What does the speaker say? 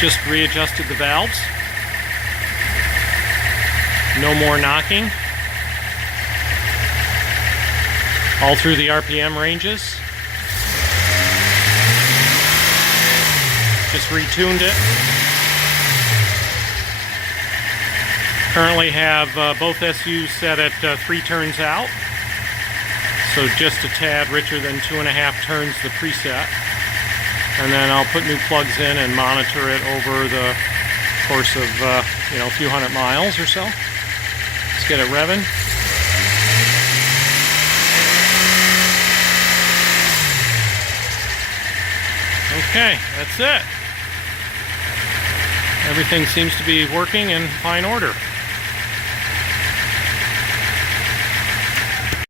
Just readjusted the valves. No more knocking. All through the RPM ranges. Just retuned it. Currently have both SUs set at 3 turns out. So just a tad richer than 2.5 turns the preset. And then I'll put new plugs in and monitor it over the course of a few hundred miles or so. Let's get it revving. Okay, that's it. Everything seems to be working in fine order.